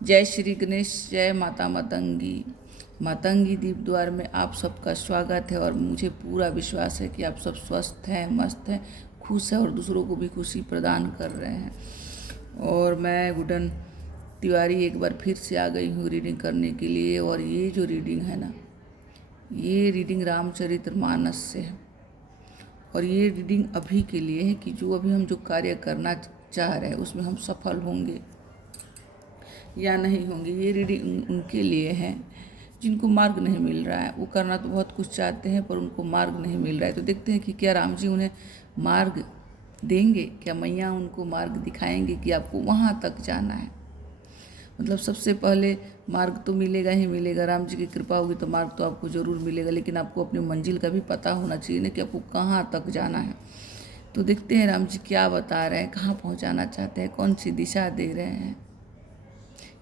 जय श्री गणेश, जय माता मतंगी। मतंगी दीप द्वार में आप सबका स्वागत है और मुझे पूरा विश्वास है कि आप सब स्वस्थ हैं, मस्त हैं, खुश हैं और दूसरों को भी खुशी प्रदान कर रहे हैं। और मैं गुडन तिवारी एक बार फिर से आ गई हूँ रीडिंग करने के लिए। और ये जो रीडिंग है ना, ये रीडिंग रामचरितमानस से है। और ये रीडिंग अभी के लिए है कि जो अभी हम जो कार्य करना चाह रहे हैं उसमें हम सफल होंगे या नहीं होंगे। ये रीडिंग उनके लिए है जिनको मार्ग नहीं मिल रहा है। वो करना तो बहुत कुछ चाहते हैं पर उनको मार्ग नहीं मिल रहा है। तो देखते हैं कि क्या राम जी उन्हें मार्ग देंगे, क्या मैया उनको मार्ग दिखाएंगे कि आपको वहाँ तक जाना है। मतलब सबसे पहले मार्ग तो मिलेगा ही मिलेगा, राम जी की कृपा होगी तो मार्ग तो आपको ज़रूर मिलेगा, लेकिन आपको अपनी मंजिल का भी पता होना चाहिए ना कि आपको कहाँ तक जाना है। तो देखते हैं राम जी क्या बता रहे हैं, कहाँ पहुँचाना चाहते हैं, कौन सी दिशा दे रहे हैं,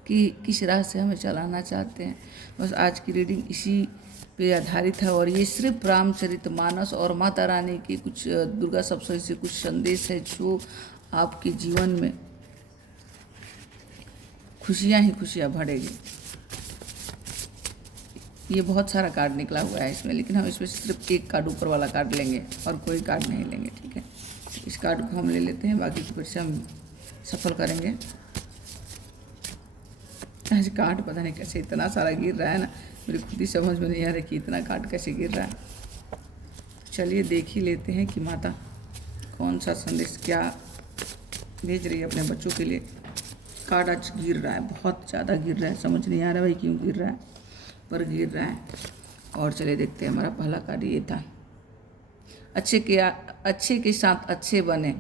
कि किस राह से हमें चलाना चाहते हैं। बस आज की रीडिंग इसी पे आधारित है और ये सिर्फ रामचरितमानस और माता रानी के कुछ दुर्गा सप्तशती से कुछ संदेश है जो आपके जीवन में खुशियाँ ही खुशियाँ भरेगी। ये बहुत सारा कार्ड निकला हुआ है इसमें, लेकिन हम इसमें सिर्फ एक कार्ड ऊपर वाला कार्ड लेंगे और कोई कार्ड नहीं लेंगे, ठीक है। इस कार्ड को हम ले लेते हैं, बाकी को फिर से हम सफल करेंगे। आज कार्ड पता नहीं कैसे इतना सारा गिर रहा है ना, मेरी खुद ही समझ में नहीं आ रहा कि इतना कार्ड कैसे गिर रहा है। तो चलिए देख ही लेते हैं कि माता कौन सा संदेश क्या भेज रही है अपने बच्चों के लिए। कार्ड आज गिर रहा है, बहुत ज़्यादा गिर रहा है, समझ नहीं आ रहा भाई क्यों गिर रहा है, पर गिर रहा है। और चलिए देखते हैं, हमारा पहला कार्ड ये था, अच्छे के साथ अच्छे बने,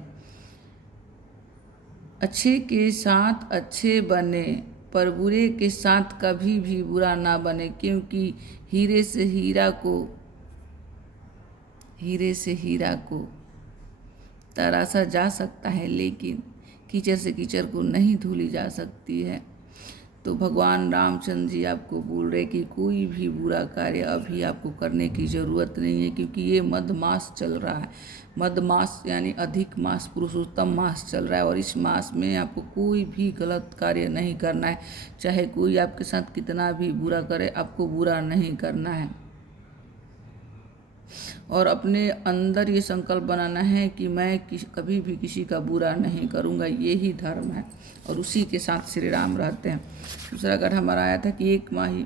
अच्छे के साथ अच्छे बने पर बुरे के साथ कभी भी बुरा ना बने, क्योंकि हीरे से हीरा को तराशा जा सकता है, लेकिन कीचड़ से कीचड़ को नहीं धुली जा सकती है। तो भगवान रामचंद्र जी आपको बोल रहे कि कोई भी बुरा कार्य अभी आपको करने की ज़रूरत नहीं है, क्योंकि ये मधमास चल रहा है। मधमास यानी अधिक मास, पुरुषोत्तम मास चल रहा है और इस मास में आपको कोई भी गलत कार्य नहीं करना है। चाहे कोई आपके साथ कितना भी बुरा करे, आपको बुरा नहीं करना है। और अपने अंदर ये संकल्प बनाना है कि मैं कभी भी किसी का बुरा नहीं करूँगा, ये ही धर्म है। और उसी के साथ श्री राम रहते हैं। दूसरा अगर हमारा आया था कि एक माही,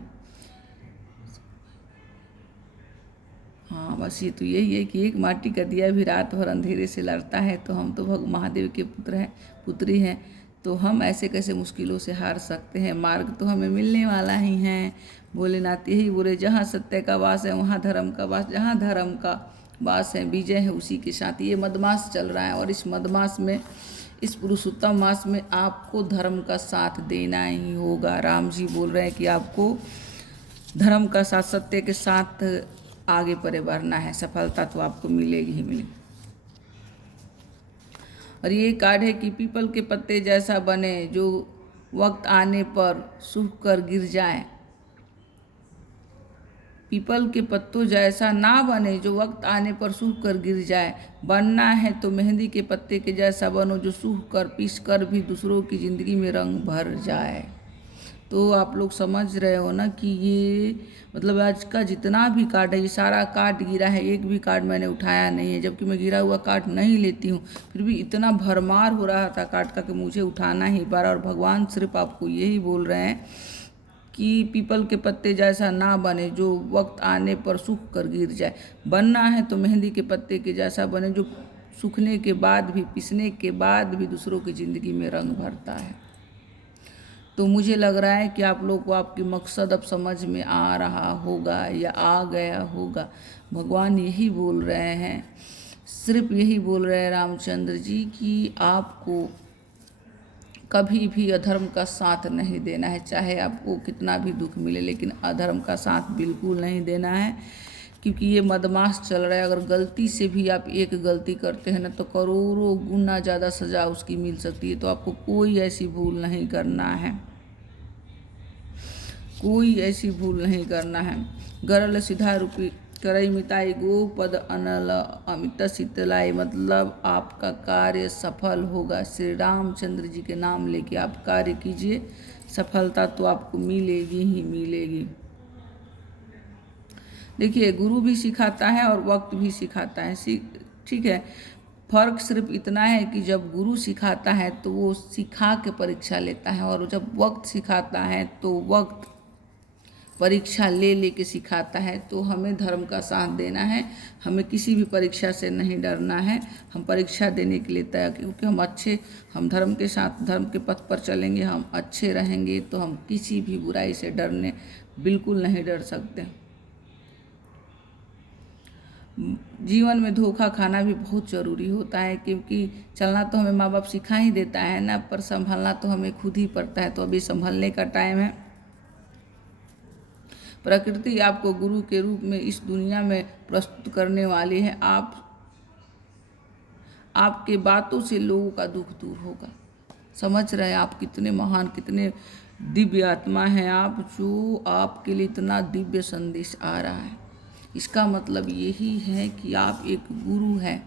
हाँ बस ये तो यही है कि एक माटी का दिया भी रात भर अंधेरे से लड़ता है। तो हम तो महादेव के पुत्री हैं, तो हम ऐसे कैसे मुश्किलों से हार सकते हैं। मार्ग तो हमें मिलने वाला ही है। भोलेनाथ यही बोले, जहाँ सत्य का वास है वहाँ धर्म का वास, जहाँ धर्म का वास है विजय है उसी के साथ। ये मदमास चल रहा है और इस मदमास में, इस पुरुषोत्तम मास में आपको धर्म का साथ देना ही होगा। राम जी बोल रहे हैं कि आपको धर्म का साथ, सत्य के साथ आगे परे बढ़ना है। सफलता तो आपको मिलेगी ही मिलेगी। और ये कार्ड है कि पीपल के पत्ते जैसा बने जो वक्त आने पर सूख कर गिर जाए। पीपल के पत्तों जैसा ना बने जो वक्त आने पर सूख कर गिर जाए। बनना है तो मेहंदी के पत्ते के जैसा बनो जो सूख कर पीस कर भी दूसरों की ज़िंदगी में रंग भर जाए। तो आप लोग समझ रहे हो ना कि ये मतलब आज का जितना भी कार्ड है ये सारा कार्ड गिरा है, एक भी कार्ड मैंने उठाया नहीं है, जबकि मैं गिरा हुआ कार्ड नहीं लेती हूँ। फिर भी इतना भरमार हो रहा था कार्ड का कि मुझे उठाना ही पड़ा। और भगवान सिर्फ आपको यही बोल रहे हैं कि पीपल के पत्ते जैसा ना बने जो वक्त आने पर सूख कर गिर जाए। बनना है तो मेहंदी के पत्ते के जैसा बने जो सूखने के बाद भी, पिसने के बाद भी दूसरों की ज़िंदगी में रंग भरता है। तो मुझे लग रहा है कि आप लोग को आपकी मकसद अब समझ में आ रहा होगा या आ गया होगा। भगवान यही बोल रहे हैं, सिर्फ यही बोल रहे हैं रामचंद्र जी कि आपको कभी भी अधर्म का साथ नहीं देना है। चाहे आपको कितना भी दुख मिले, लेकिन अधर्म का साथ बिल्कुल नहीं देना है, क्योंकि ये मदमाश चल रहा है। अगर गलती से भी आप एक गलती करते हैं ना तो करोड़ों गुना ज़्यादा सज़ा उसकी मिल सकती है। तो आपको कोई ऐसी भूल नहीं करना है, कोई ऐसी भूल नहीं करना है। गरल सिधा रूपी करई मिताई गो पद अनल अमित शीतलाई, मतलब आपका कार्य सफल होगा। श्री रामचंद्र जी के नाम लेके आप कार्य कीजिए, सफलता तो आपको मिलेगी ही मिलेगी। देखिए, गुरु भी सिखाता है और वक्त भी सिखाता है, ठीक है। फर्क सिर्फ इतना है कि जब गुरु सिखाता है तो वो सिखा के परीक्षा लेता है, और जब वक्त सिखाता है तो वक्त परीक्षा ले लेके सिखाता है। तो हमें धर्म का साथ देना है, हमें किसी भी परीक्षा से नहीं डरना है। हम परीक्षा देने के लिए तैयार, क्योंकि हम धर्म के साथ, धर्म के पथ पर चलेंगे, हम अच्छे रहेंगे, तो हम किसी भी बुराई से बिल्कुल नहीं डर सकते। जीवन में धोखा खाना भी बहुत ज़रूरी होता है, क्योंकि चलना तो हमें माँ बाप सिखा ही देता है ना, पर संभलना तो हमें खुद ही पड़ता है। तो अभी संभलने का टाइम है। प्रकृति आपको गुरु के रूप में इस दुनिया में प्रस्तुत करने वाली है। आपके बातों से लोगों का दुख दूर होगा। समझ रहे हैं आप कितने महान, कितने दिव्य आत्मा हैं आप, जो आपके लिए इतना दिव्य संदेश आ रहा है। इसका मतलब यही है कि आप एक गुरु हैं।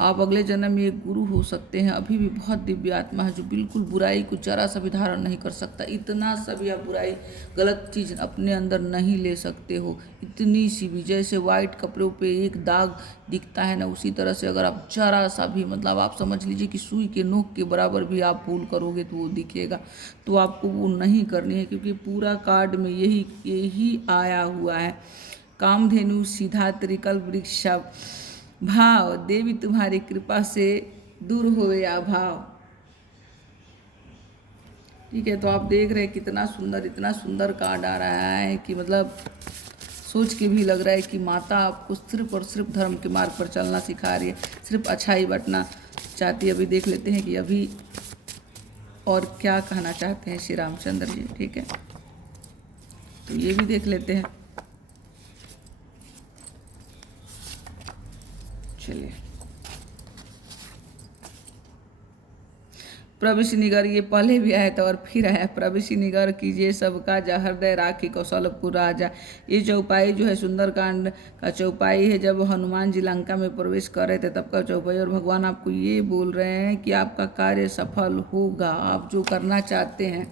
आप अगले जन्म में एक गुरु हो सकते हैं। अभी भी बहुत दिव्य आत्मा है जो बिल्कुल बुराई को जरा सा भी धारण नहीं कर सकता। इतना सा भी आप बुराई, गलत चीज़ अपने अंदर नहीं ले सकते हो। इतनी सी भी, जैसे वाइट कपड़ों पे एक दाग दिखता है ना, उसी तरह से अगर आप जरा सा भी, मतलब आप समझ लीजिए कि सुई के नोक के बराबर भी आप भूल करोगे तो वो दिखेगा। तो आपको वो नहीं करनी है, क्योंकि पूरा कार्ड में यही आया हुआ है। कामधेनु सीधा त्रिकल्प वृक्ष भाव, देवी तुम्हारी कृपा से दूर होवे अभाव। ठीक है, तो आप देख रहे हैं कितना सुंदर, इतना सुंदर कार्ड आ रहा है कि मतलब सोच के भी लग रहा है कि माता आपको सिर्फ और सिर्फ धर्म के मार्ग पर चलना सिखा रही है, सिर्फ अच्छाई बटना चाहती है। अभी देख लेते हैं कि अभी और क्या कहना चाहते हैं श्री रामचंद्र जी। ठीक है, तो ये भी देख लेते हैं। चलिए, प्रविश निगर, ये पहले भी आया था और फिर आया। प्रविश निगर कीजिए सबका जा, हृदय राखी कौशलपुर राजा। ये चौपाई जो है सुंदरकांड का चौपाई है। जब हनुमान जी लंका में प्रवेश कर रहे थे तब का चौपाई, और भगवान आपको ये बोल रहे हैं कि आपका कार्य सफल होगा। आप जो करना चाहते हैं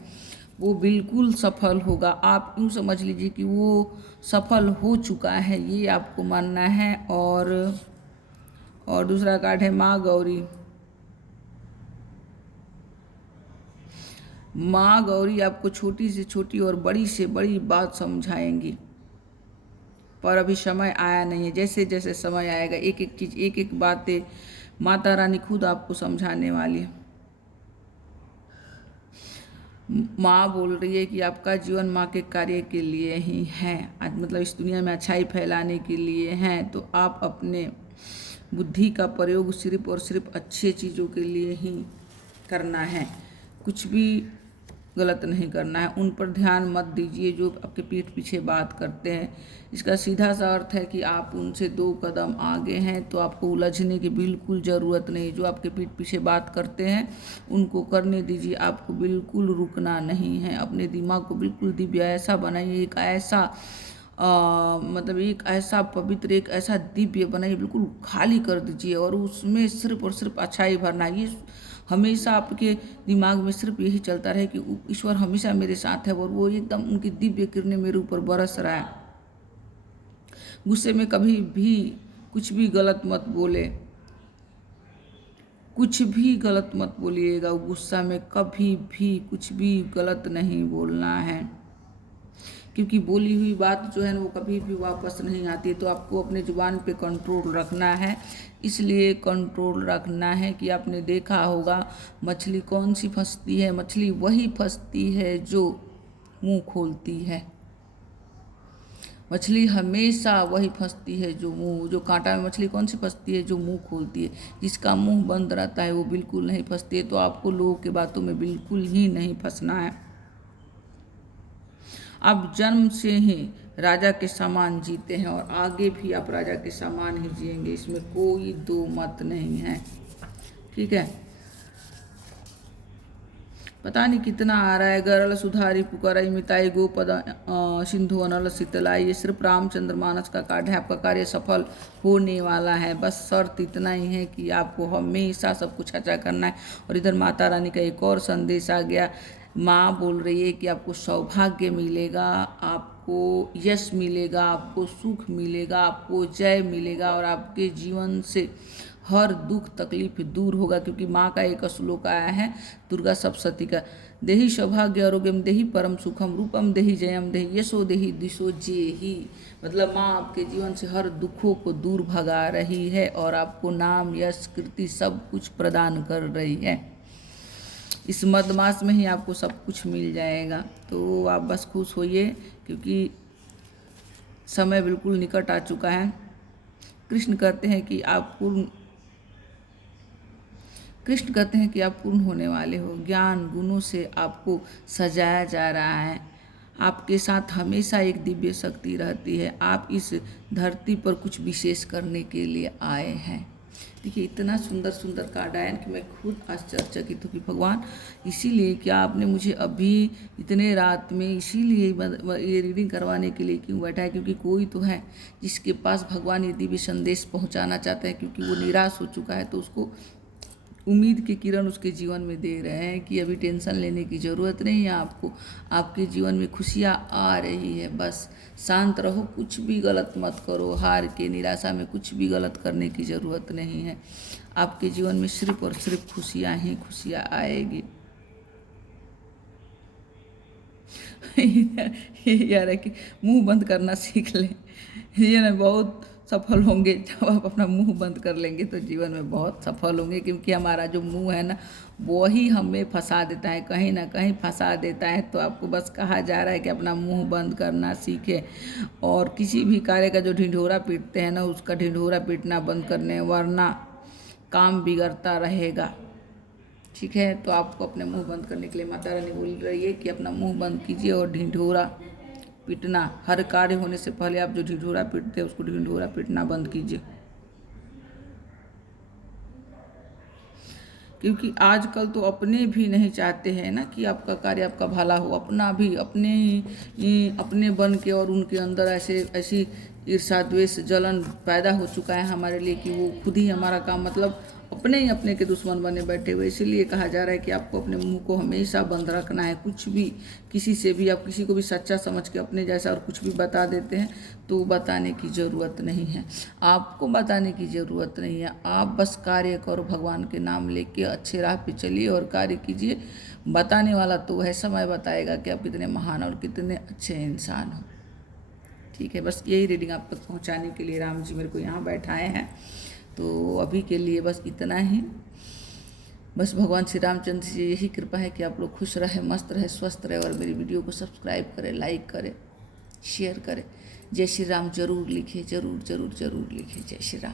वो बिल्कुल सफल होगा। आप यूँ समझ लीजिए कि वो सफल हो चुका है, ये आपको मानना है। और दूसरा कार्ड है माँ गौरी। माँ गौरी आपको छोटी से छोटी और बड़ी से बड़ी बात समझाएंगी, पर अभी समय आया नहीं है। जैसे जैसे समय आएगा, एक एक चीज़, एक एक बातें माता रानी खुद आपको समझाने वाली है। माँ बोल रही है कि आपका जीवन माँ के कार्य के लिए ही है, मतलब इस दुनिया में अच्छाई फैलाने के लिए है। तो आप अपने बुद्धि का प्रयोग सिर्फ और सिर्फ अच्छे चीज़ों के लिए ही करना है, कुछ भी गलत नहीं करना है। उन पर ध्यान मत दीजिए जो आपके पीठ पीछे बात करते हैं। इसका सीधा सा अर्थ है कि आप उनसे 2 कदम आगे हैं, तो आपको उलझने की बिल्कुल ज़रूरत नहीं। जो आपके पीठ पीछे बात करते हैं उनको करने दीजिए, आपको बिल्कुल रुकना नहीं है। अपने दिमाग को बिल्कुल दिव्य ऐसा बनाइए, एक ऐसा मतलब एक ऐसा पवित्र, एक ऐसा दिव्य बनाइए, बिल्कुल खाली कर दीजिए, और उसमें सिर्फ और सिर्फ अच्छाई भरना। ये हमेशा आपके दिमाग में सिर्फ यही चलता रहे कि ईश्वर हमेशा मेरे साथ है, और वो एकदम उनकी दिव्य किरणें मेरे ऊपर बरस रहा है। गुस्से में कभी भी कुछ भी गलत मत बोले, कुछ भी गलत मत बोलिएगा। गुस्सा में कभी भी कुछ भी गलत नहीं बोलना है, क्योंकि बोली हुई बात जो है ना वो कभी भी वापस नहीं आती। तो आपको अपने जुबान पे कंट्रोल रखना है। इसलिए कंट्रोल रखना है कि आपने देखा होगा मछली कौन सी फंसती है, मछली वही फंसती है जो मुंह खोलती है। मछली हमेशा वही फंसती है जो कांटा में मछली कौन सी फंसती है, जो मुंह खोलती है। जिसका मुंह बंद रहता है वो बिल्कुल नहीं फंसती है। तो आपको लोगों की बातों में बिल्कुल ही नहीं फंसना है। आप जन्म से ही राजा के समान जीते हैं और आगे भी आप राजा के समान ही जिएंगे, इसमें कोई दो मत नहीं है। ठीक है, पता नहीं कितना आ रहा है। गरल सुधारी पुकाराई मिताई गोपद सिंधु अनल शीतलाई, ये सिर्फ रामचंद्र मानस का कार्ड है। आपका कार्य सफल होने वाला है, बस शर्त इतना ही है कि आपको हमेशा सब कुछ अच्छा करना है। और इधर माता रानी का एक और संदेश आ गया, माँ बोल रही है कि आपको सौभाग्य मिलेगा, आपको यश मिलेगा, आपको सुख मिलेगा, आपको जय मिलेगा और आपके जीवन से हर दुख तकलीफ दूर होगा। क्योंकि माँ का एक श्लोक आया है दुर्गा सप्तशती का, देहि सौभाग्य आरोग्यम देहि परम सुखम रूपम देहि जयम देहि यशो देहि दिशो जेहि। मतलब माँ आपके जीवन से हर दुखों को दूर भगा रही है और आपको नाम यश कीर्ति सब कुछ प्रदान कर रही है। इस मधमास में ही आपको सब कुछ मिल जाएगा। तो आप बस खुश होइए क्योंकि समय बिल्कुल निकट आ चुका है। कृष्ण कहते हैं कि आप पूर्ण होने वाले हो। ज्ञान गुणों से आपको सजाया जा रहा है। आपके साथ हमेशा एक दिव्य शक्ति रहती है। आप इस धरती पर कुछ विशेष करने के लिए आए हैं। देखिए इतना सुंदर सुंदर कार्ड आया कि मैं खुद आश्चर्यचकित हूँ कि भगवान इसीलिए क्या आपने मुझे अभी इतने रात में इसीलिए ये रीडिंग करवाने के लिए क्यों बैठा है। क्योंकि कोई तो है जिसके पास भगवान ये दिव्य संदेश पहुँचाना चाहते हैं, क्योंकि वो निराश हो चुका है। तो उसको उम्मीद के किरण उसके जीवन में दे रहे हैं कि अभी टेंशन लेने की ज़रूरत नहीं है आपको, आपके जीवन में खुशियाँ आ रही है। बस शांत रहो, कुछ भी गलत मत करो, हार के निराशा में कुछ भी गलत करने की ज़रूरत नहीं है। आपके जीवन में सिर्फ और सिर्फ खुशियाँ ही खुशियाँ आएगी। यार है कि मुंह बंद करना सीख लें, ये ना बहुत सफल होंगे। जब आप अपना मुंह बंद कर लेंगे तो जीवन में बहुत सफल होंगे। क्योंकि हमारा जो मुंह है ना वही हमें फंसा देता है, कहीं ना कहीं फंसा देता है। तो आपको बस कहा जा रहा है कि अपना मुंह बंद करना सीखें और किसी भी कार्य का जो ढिंढोरा पीटते हैं ना उसका ढिंढोरा पीटना बंद करने, वरना काम बिगड़ता रहेगा। ठीक है, तो आपको अपने मुंह बंद करने के लिए माता रानी बोल रही है कि अपना मुंह बंद कीजिए और ढिंढोरा पीटना, हर कार्य होने से पहले आप जो ढिंढोरा पीटते हैं उसको ढिंढोरा पीटना बंद कीजिए। क्योंकि आजकल तो अपने भी नहीं चाहते हैं ना कि आपका कार्य आपका भला हो। अपना भी अपने बन के और उनके अंदर ऐसी ईर्ष्या द्वेष जलन पैदा हो चुका है हमारे लिए कि वो खुद ही हमारा काम मतलब अपने ही अपने के दुश्मन बने बैठे हुए। इसीलिए कहा जा रहा है कि आपको अपने मुंह को हमेशा बंद रखना है। कुछ भी किसी से भी आप किसी को भी सच्चा समझ के अपने जैसा और कुछ भी बता देते हैं तो बताने की ज़रूरत नहीं है, आपको बताने की ज़रूरत नहीं है। आप बस कार्य करो, भगवान के नाम लेके अच्छे राह पे चलिए और कार्य कीजिए। बताने वाला तो वह समय बताएगा कि आप कितने महान और कितने अच्छे इंसान हो। ठीक है, बस यही रीडिंग आप तक पहुँचाने के लिए राम जी मेरे को यहाँ बैठाए हैं। तो अभी के लिए बस इतना ही। बस भगवान श्री रामचंद्र से यही कृपा है कि आप लोग खुश रहे, मस्त रहे, स्वस्थ रहे और मेरी वीडियो को सब्सक्राइब करें, लाइक करें, शेयर करें। जय श्री राम जरूर लिखें, जरूर जरूर जरूर लिखें। जय श्री राम।